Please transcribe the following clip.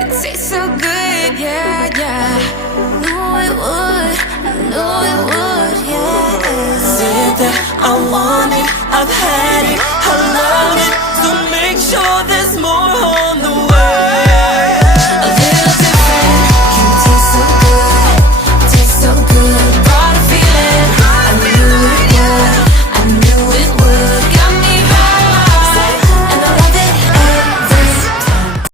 It tastes so good, yeah, yeah. Knew it would, knew it would, yeah. Said that I want it, I've had it, I love it. So make sure there's more.